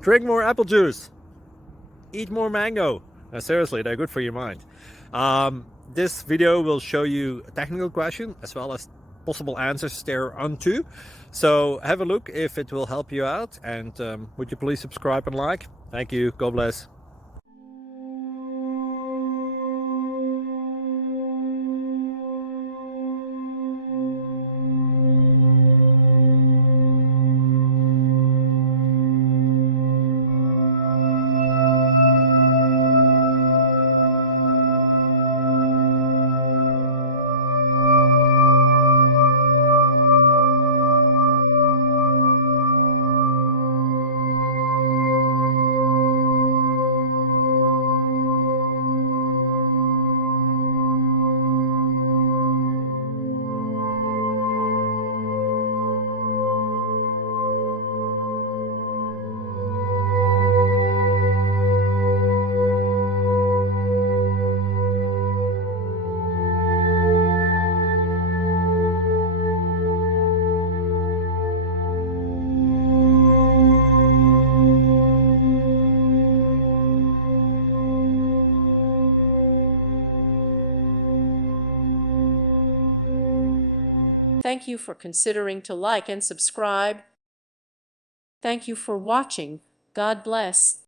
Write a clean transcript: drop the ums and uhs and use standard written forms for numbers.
Drink more apple juice. Eat more mango. Seriously, they're good for your mind. This video will show you a technical question as well as possible answers thereunto. So have a look if it will help you out, and would you please subscribe and like? Thank you. God bless. Thank you for considering to like and subscribe. Thank you for watching. God bless.